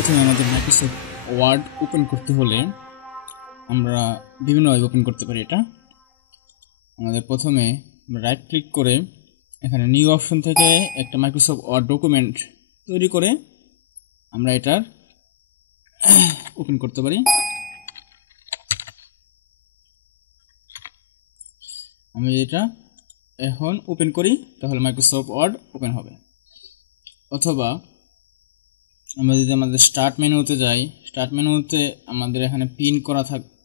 প্রথমে আমাদের Microsoft word open করতে হলে আমরা বিভিন্নভাবে ওপেন করতে পারি। এটা আমাদের প্রথমে রাইট ক্লিক করে এখানে নিউ অপশন থেকে একটা মাইক্রোসফট ওয়ার্ড ডকুমেন্ট তৈরি করে আমরা এটার ওপেন করতে পারি। আমি এটা এখন ওপেন করি তাহলে মাইক্রোসফট ওয়ার্ড ওপেন হবে। অথবা আমরা যদি আমাদের স্টার্ট মেনুতে যাই, স্টার্ট মেনুতে আমাদের এখানে পিন করা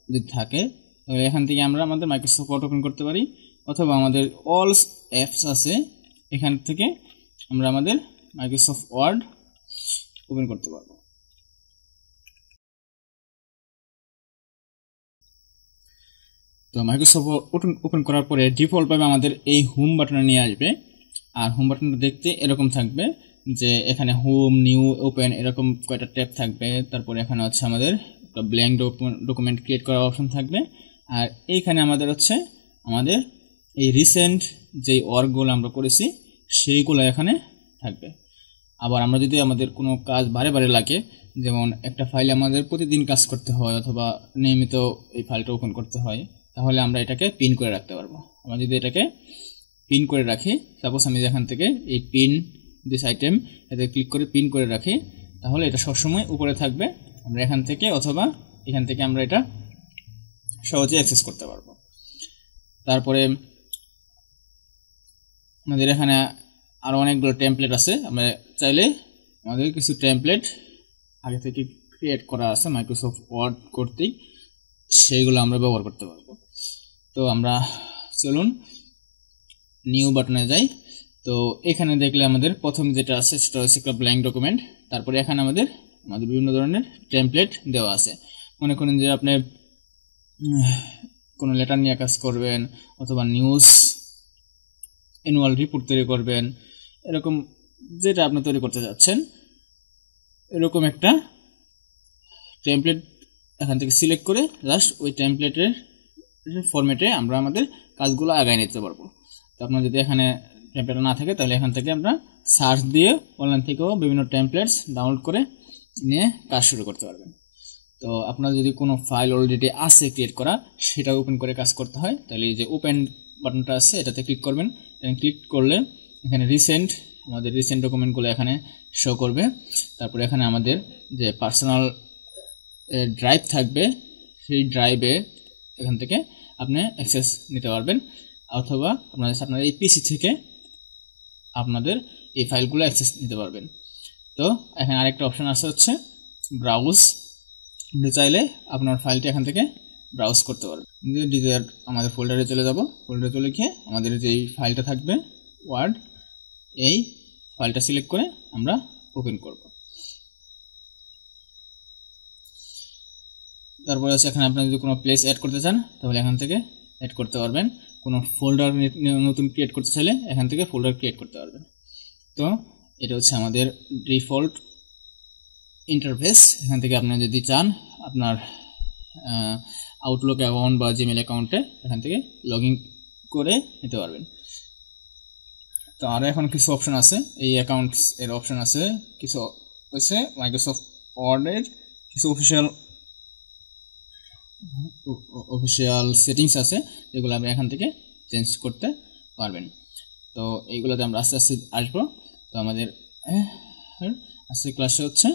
যদি থাকে তাহলে এখান থেকে আমরা আমাদের মাইক্রোসফট ওয়ার্ড ওপেন করতে পারি। অথবা আমাদের অল অ্যাপস আছে, এখান থেকে আমরা আমাদের মাইক্রোসফট ওয়ার্ড ওপেন করতে পারবো। তো মাইক্রোসফট ওপেন করার পরে ডিফল্টভাবে আমাদের এই হোম বাটনে নিয়ে আসবে। আর হোম বাটনটা দেখতে এরকম থাকবে যে এখানে হোম, নিউ, ওপেন এরকম কয়টা ট্যাব থাকবে। তারপরে এখানে হচ্ছে আমাদের একটা ব্ল্যাঙ্ক ডকুমেন্ট ক্রিয়েট করার অপশন থাকবে। আর এইখানে আমাদের হচ্ছে আমাদের এই রিসেন্ট যেই ওয়ার্কগুলো আমরা করেছি সেইগুলো এখানে থাকবে। আবার আমরা যদি আমাদের কোনো কাজ বারে বারে লাগে, যেমন একটা ফাইলে আমাদের প্রতিদিন কাজ করতে হয় অথবা নিয়মিত এই ফাইলটা ওপেন করতে হয়, তাহলে আমরা এটাকে পিন করে রাখতে পারবো। আমরা যদি এটাকে পিন করে রাখি, সাপোজ আমি এখান থেকে এই পিন দিস আইটেম এতে ক্লিক করে পিন করে রাখি, তাহলে এটা সবসময় উপরে থাকবে। আমরা এখান থেকে অথবা এখান থেকে আমরা এটা সহজে অ্যাক্সেস করতে পারবো। তারপরে আমাদের এখানে আরো অনেকগুলো টেমপ্লেট আছে। আমরা চাইলে আমাদের কিছু টেমপ্লেট আগে থেকে ক্রিয়েট করা আছে মাইক্রোসফট ওয়ার্ড কর্তৃক, সেইগুলো আমরা ব্যবহার করতে পারবো। তো আমরা চলুন নিউ বাটনে যাই। তো এখানে দেখলে আমাদের প্রথম যেটা আছে সেটা হচ্ছে একটা ব্ল্যাঙ্ক ডকুমেন্ট। তারপরে এখানে আমাদের বিভিন্ন ধরনের টেমপ্লেট দেওয়া আছে। মনে করেন যে আপনি কোনো লেটার নিয়ে কাজ করবেন অথবা নিউজ অ্যানুয়াল রিপোর্ট তৈরি করবেন, এরকম যেটা আপনি তৈরি করতে যাচ্ছেন এরকম একটা টেমপ্লেট এখান থেকে সিলেক্ট করে জাস্ট ওই টেমপ্লেটের ফরম্যাটে আমরা আমাদের কাজগুলো আগায় নিতে পারবো। তো আপনার যদি এখানে টেমপ্লেট না থাকে তাহলে এখান থেকে আমরা সার্চ দিয়ে অনলাইন থেকেও বিভিন্ন টেমপ্লেটস ডাউনলোড করে নিয়ে কাজ শুরু করতে পারবেন। তো আপনার যদি কোনো ফাইল অলরেডি আছে ক্রিয়েট করা, সেটা ওপেন করে কাজ করতে হয়, তাহলে এই যে ওপেন বাটনটা আছে এটাতে ক্লিক করবেন। ক্লিক করলে এখানে আমাদের রিসেন্ট ডকুমেন্টগুলো এখানে শো করবে। তারপরে এখানে আমাদের যে পার্সোনাল ড্রাইভ থাকবে সেই ড্রাইভে এখান থেকে আপনি অ্যাক্সেস নিতে পারবেন। অথবা আপনার এই পিসি থেকে আপনাদের এই ফাইলগুলো অ্যাক্সেস নিতে পারবেন। তো এখানে আরেকটা অপশন আছে হচ্ছে ব্রাউজ। চাইলে আপনার ফাইলটি এখান থেকে ব্রাউজ করতে পারবেন। আমাদের ফোল্ডারে চলে যাব। ফোল্ডারে চলে গিয়ে আমাদের যে ফাইলটা থাকবে ওয়ার্ড, এই ফাইলটা সিলেক্ট করে আমরা ওপেন করব। তারপরে হচ্ছে এখানে আপনি যদি কোনো প্লেস অ্যাড করতে চান তাহলে এখান থেকে অ্যাড করতে পারবেন। কোনো ফোল্ডার নতুন ক্রিয়েট করতে চাইলে এখান থেকে ফোল্ডার ক্রিয়েট করতে পারবেন। তো এটা হচ্ছে আমাদের ডিফল্ট ইন্টারফেস। এখান থেকে আপনি যদি চান আপনার আউটলুক অ্যাকাউন্ট বা জিমেল অ্যাকাউন্টে এখান থেকে লগ ইন করে নিতে পারবেন। তো আরও এখন কিছু অপশন আছে, এই অ্যাকাউন্টস এর অপশন আছে, কিছু হচ্ছে মাইক্রোসফট ওয়ার্ডের কিছু অফিসিয়াল সেটিংস আছে যেগুলো আপনি এখান থেকে চেঞ্জ করতে পারবেন। তো এইগুলোতে আমরা আস্তে আস্তে আসবো। তো আমাদের আজকে ক্লাসে হচ্ছে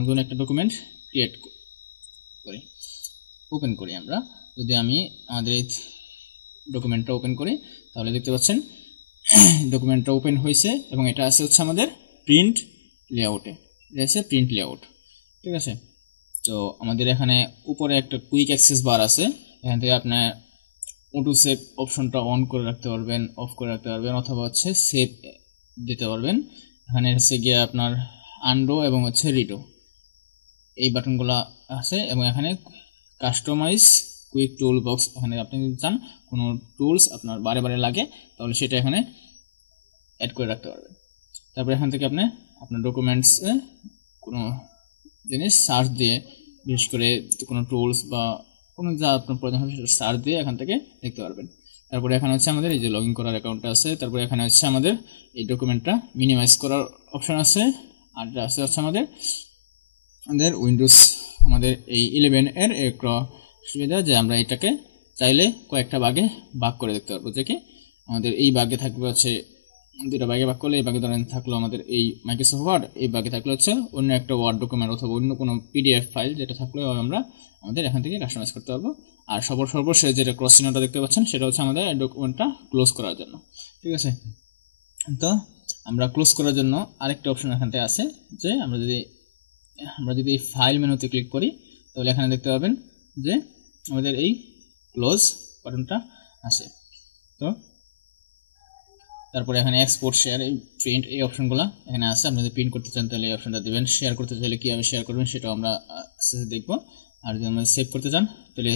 নতুন একটা ডকুমেন্ট ক্রিয়েট করি, ওপেন করি। আমরা যদি আমি আমাদের এই ডকুমেন্টটা ওপেন করি তাহলে দেখতে পাচ্ছেন ডকুমেন্টটা ওপেন হয়েছে এবং এটা আছে হচ্ছে আমাদের প্রিন্ট লেআউটে। এটা আছে প্রিন্ট লেআউট, ঠিক আছে। তো আমাদের এখানে উপরে একটা কুইক অ্যাক্সেস বার আছে, এখান থেকে আপনার অটো সেভ অপশনটা অন করে রাখতে পারবেন, অফ করে রাখতে পারবেন, অথবা হচ্ছে সেভ দিতে পারবেন। এখানে হচ্ছে গিয়ে আপনার আনডো এবং হচ্ছে রিডো এই বাটনগুলো আছে। এবং এখানে কাস্টমাইজ কুইক টুল বক্স, এখানে আপনি যদি চান কোনো টুলস আপনার বারে বারে লাগে তাহলে সেটা এখানে অ্যাড করে রাখতে পারবেন। তারপরে এখান থেকে আপনি আপনার ডকুমেন্টসে কোনো জিনিস সার্চ দিয়ে, বিশেষ করে কোনো টুলস বা কোনো যা আপনার প্রয়োজন হবে সেটা সার্চ দিয়ে এখান থেকে দেখতে পারবেন। তারপরে এখানে হচ্ছে আমাদের এই যে লগ ইন করার অ্যাকাউন্টটা আছে। তারপরে এখানে হচ্ছে আমাদের এই ডকুমেন্টটা মিনিমাইজ করার অপশন আছে। আর এটা আছে হচ্ছে আমাদের আমাদের উইন্ডোজ আমাদের এই 11 এর একটা সুবিধা যে আমরা এটাকে চাইলে কয়েকটা ভাগে ভাগ করে দেখতে পারবো, যে কি আমাদের এই ভাগে থাকবে হচ্ছে দুটো ভাগে ভাগ করলে এই ভাগে ধরেন থাকলো আমাদের এই মাইক্রোসফট ওয়ার্ড, এই ভাগে থাকলে হচ্ছে অন্য একটা ওয়ার্ড ডকুমেন্ট অথবা অন্য কোনো পিডিএফ ফাইল যেটা থাকলেও আমরা আমাদের এখান থেকে কাস্টমাইজ করতে পারবো। আর সর্বশেষ যেটা ক্রস চিহ্নটা দেখতে পাচ্ছেন সেটা হচ্ছে আমাদের ডকুমেন্টটা ক্লোজ করার জন্য। ঠিক আছে, তো আমরা ক্লোজ করার জন্য আরেকটা অপশন এখানতে আছে, যে আমরা যদি ফাইল মেনুতে ক্লিক করি তাহলে এখানে দেখতে পাবেন যে আমাদের এই ক্লোজ বাটনটা আছে। তো তারপরে এখানে এক্সপোর্ট, শেয়ার, এই প্রিন্ট, এই অপশনগুলো এখানে আছে। আপনি যদি প্রিন্ট করতে চান তাহলে এই অপশনটা দিবেন, শেয়ার করতে চাইলে কীভাবে শেয়ার করবেন সেটাও আমরা দেখব। আর যদি আমরা সেভ করতে চান তাহলে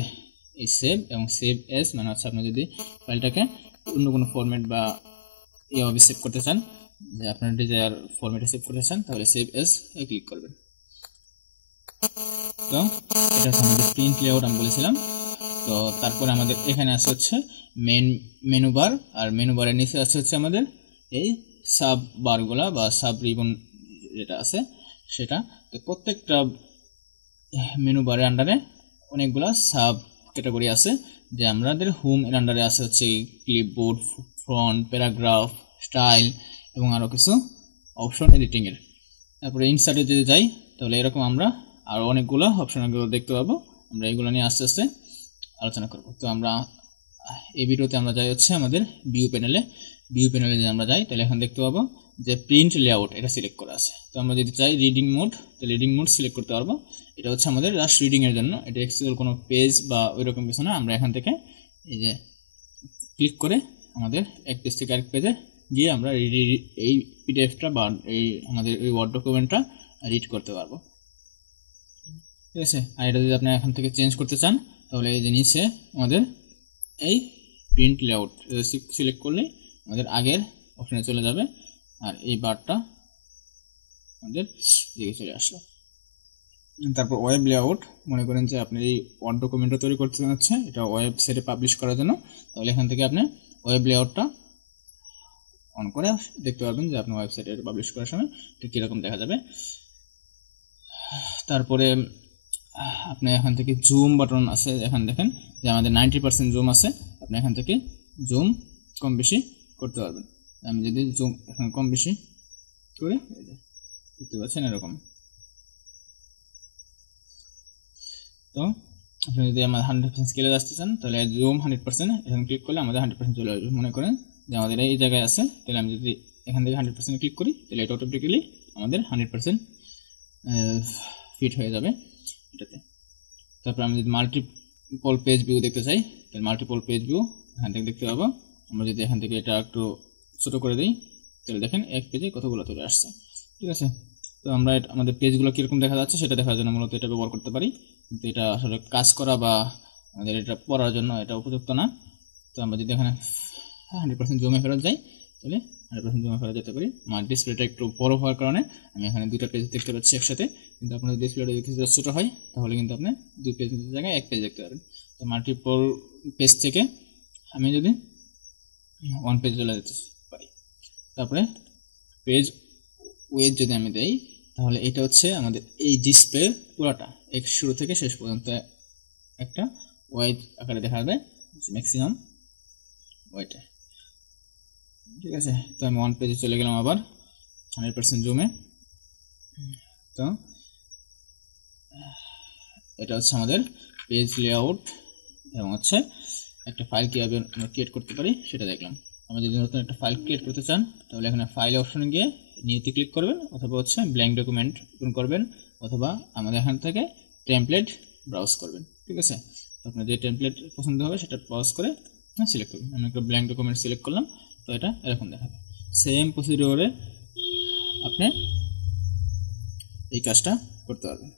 এই সেভ এবং সেভ এস, মানে হচ্ছে আপনি যদি ফাইলটাকে অন্য কোনো ফরম্যাট বা এইভাবে সেভ করতে চান, যে আপনার ডিজায়ার ফরম্যাটে সেভ করতে চান, তাহলে সেভ এস এ ক্লিক করবেন। তো এটা হচ্ছে আমাদের প্রিন্ট লেআউট আমি বলেছিলাম। তো তারপরে আমাদের এখানে আছে হচ্ছে মেনু বার, আর মেনু বারের নিচে আছে হচ্ছে আমাদের এই সাব বারগুলা বা সাব রিবন যেটা আছে সেটা। তো প্রত্যেকটা মেনু বারের আন্ডারে অনেকগুলা সাব ক্যাটাগরি আছে, যে আমাদের হোম এর আন্ডারে আছে হচ্ছে ক্লিপবোর্ড, ফ্রন্ট, প্যারাগ্রাফ, স্টাইল এবং আরও কিছু অপশন এডিটিংয়ের। তারপরে ইনসার্টে যদি যাই তাহলে এরকম আমরা আরও অনেকগুলো অপশনগুলো দেখতে পাবো। আমরা এগুলো নিয়ে আস্তে আস্তে আলোচনা করব। তো আমরা এই ভিডিওতে আমরা যাই হচ্ছে আমাদের ভিউ প্যানেলে যদি আমরা যাই তাহলে এখন দেখতে পাবো যে প্রিন্ট লেআউট এটা সিলেক্ট করা আছে। তো আমরা যদি চাই রিডিং মোড, তাহলে রিডিং মোড সিলেক্ট করতে পারবো। এটা হচ্ছে আমাদের জাস্ট রিডিং এর জন্য, এটা এক্সেল কোনো পেজ বা ওইরকম কিছু না। আমরা এখান থেকে এই যে ক্লিক করে আমাদের এক পেজ থেকে আরেক পেজে গিয়ে আমরা এই পিডিএফটা বা এই আমাদের এই ওয়ার্ড ডকুমেন্টটা রিড করতে পারবো। ঠিক আছে, আর এটা যদি আপনি এখান থেকে চেঞ্জ করতে চান তাহলে এই যে নিচে আমাদের এই প্রিন্ট লেআউট সিলেক্ট করলে আমাদের আগের অপশনে চলে যাবে, আর এই বারটা আমাদের দিকে চলে আসলো। তারপর ওয়েব লেআউট, মনে করেন যে আপনি এই ওয়ার্ড ডকুমেন্টটা তৈরি করতে চাচ্ছেন এটা ওয়েবসাইটে পাবলিশ করার জন্য, তাহলে এখান থেকে আপনি ওয়েব লেআউটটা অন করে দেখতে পারবেন যে আপনার ওয়েবসাইটে পাবলিশ করার সময় ঠিক কীরকম দেখা যাবে। তারপরে আপনি এখান থেকে জুম বাটন আছে, এখানে দেখেন যে আমাদের 90% জুম আছে, আপনি এখান থেকে জুম কম বেশি করতে পারবেন। আমি যদি জুম এখন কম বেশি করে দেখতে পাচ্ছেন এরকম। তো আপনি যদি আমার 100% স্কেলে আসতে চান তাহলে জুম 100% এখানে ক্লিক করলে আমাদের 100% চলে আসবে। মনে করেন যে আমাদের এই জায়গায় আছে, তাহলে আমি যদি এখান থেকে 100% ক্লিক করি তাহলে এটা অটোমেটিক্যালি আমাদের 100% ফিট হয়ে যাবে এটাতে। তারপর আমি যদি মাল্টিপল পেজ ভিউ দেখতে চাই তাহলে মাল্টিপল পেজ ভিউ এখান থেকে দেখতে পাবো। আমরা যদি এখান থেকে এটা একটু ছোটো করে দিই তাহলে দেখেন এক পেজে কতগুলো চলে আসছে। ঠিক আছে, তো আমরা আমাদের পেজগুলো কীরকম দেখা যাচ্ছে সেটা দেখার জন্য মূলত এটা ব্যবহার করতে পারি, কিন্তু এটা আসলে কাজ করা বা আমাদের এটা পড়ার জন্য এটা উপযুক্ত না। তো আমরা যদি এখানে 100% জমে ফেরত যাই তাহলে 100% জমে ফেরত যেতে পারি। আমার ডিসপ্লেটা একটু বড় হওয়ার কারণে আমি এখানে দুটো পেজ দেখতে পাচ্ছি একসাথে, কিন্তু আপনার ডিসপ্লেটা যদি ছোটো হয় তাহলে কিন্তু আপনি দুই পেজ জায়গায় এক পেজ দেখতে পারেন। তো মাল্টিপল পেজ থেকে আমি যদি ওয়ান পেজ চলে যেতে পারি। তারপরে পেজ ওয়েজ যদি আমি দেই তাহলে এটা হচ্ছে আমাদের এই ডিসপ্লে পুরোটা এক শুরু থেকে শেষ পর্যন্ত একটা ওয়েজ আকারে দেখা যাবে ম্যাক্সিমাম ওয়েটে। ঠিক আছে, তো আমি ওয়ান পেজে চলে গেলাম আবার 100% জুমে। তো এটা হচ্ছে আমাদের পেজ লেআউট এবং হচ্ছে একটা ফাইল কীভাবে আমরা ক্রিয়েট করতে পারি সেটা দেখলাম। আমরা যদি নতুন একটা ফাইল ক্রিয়েট করতে চান তাহলে এখানে ফাইল অপশনে গিয়ে নিউতে ক্লিক করবেন, অথবা হচ্ছে ব্ল্যাঙ্ক ডকুমেন্ট ওপেন করবেন, অথবা আমাদের এখান থেকে টেমপ্লেট ব্রাউজ করবেন। ঠিক আছে, আপনার যে টেমপ্লেট পছন্দ হবে সেটা ব্রাউজ করে সিলেক্ট করবেন। আমি একটা ব্ল্যাঙ্ক ডকুমেন্ট সিলেক্ট করলাম, তো এটা এরকম দেখাবে। সেম প্রসিডিওরে আপনি এই কাজটা করতে পারবেন।